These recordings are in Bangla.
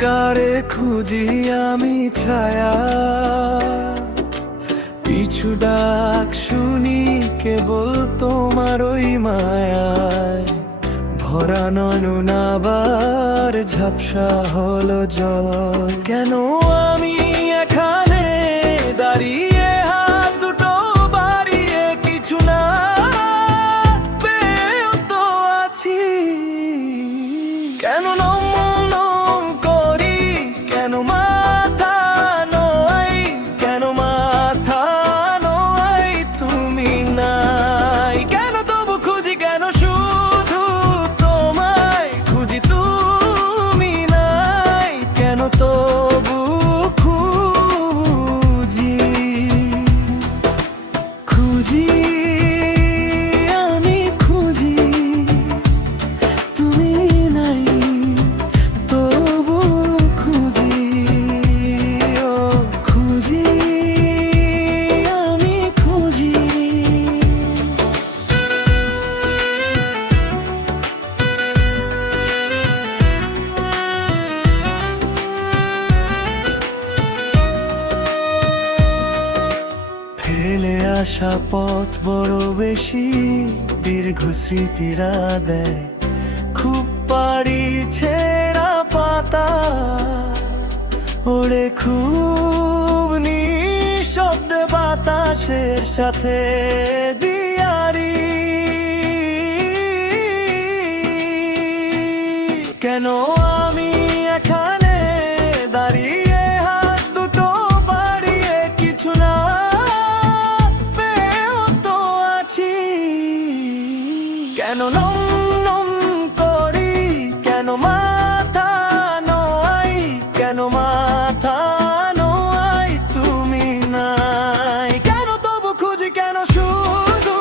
অন্ধকারে খুঁজি আমি ছায়া, পিছু ডাক শুনি কেবল তোমার ওই মায়ায়। ভরা নয়ন আবার ঝাপসা হলো জল। কেন আমি এখানে দাঁড়িয়ে হাত দুটো বাড়িয়ে কিছু না পেয়েও তো আছি? কেন নম করি, কেন মাথা নয়, কেন মাথা নয় তুমি নাই? কেন তবু খুঁজি, কেন শুধু তোমায় খুঁজি তুমি নাই? কেন তবু খুঁজি খুঁজি আমি খুঁজি তুমি নাই, তবু খুঁজি ও খুঁজি আমি খুঁজি। ফেলে আসা পথ বড় বেশি দীর্ঘ স্মৃতিরা দেয়, খুব পাড়ি ছেঁড়া পাতা ওড়ে খুব নিঃশব্দে বাতাসের সাথে দিয়ারি। কেন আমি এখানে দাঁড়িয়ে হাত দুটো বাড়িয়ে কিছু না পেয়েও তো আছি? কেন নম করি, কেন মাথা নয়, কেন মাথা নয় তুমি নাই? কেন তবু খুঁজি, কেন শুধু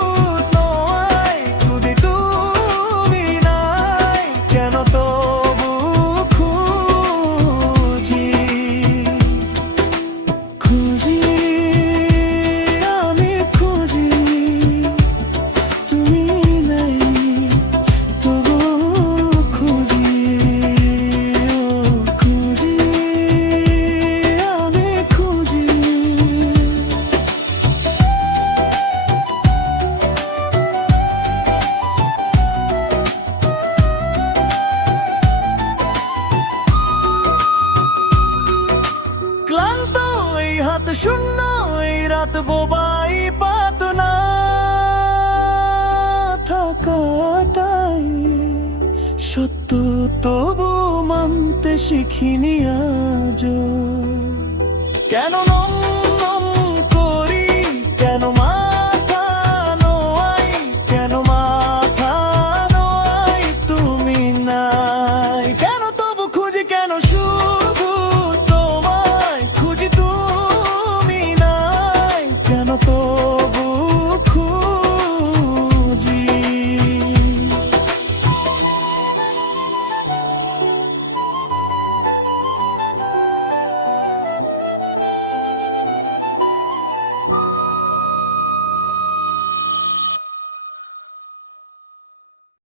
তোমায় খুঁজি তুমি নাই? কেন তবু খুঁজি খুঁজি আমি খুঁজি তুমি নাই, তবু খুঁজি ও খুঁজি আমি খুঁজি। ক্লান্ত এই হাত শূন্য, এই রাত বোবাই পাতনা থাকাটাই সত্য, তবু মানতে শিখিনি আজ। কেন নম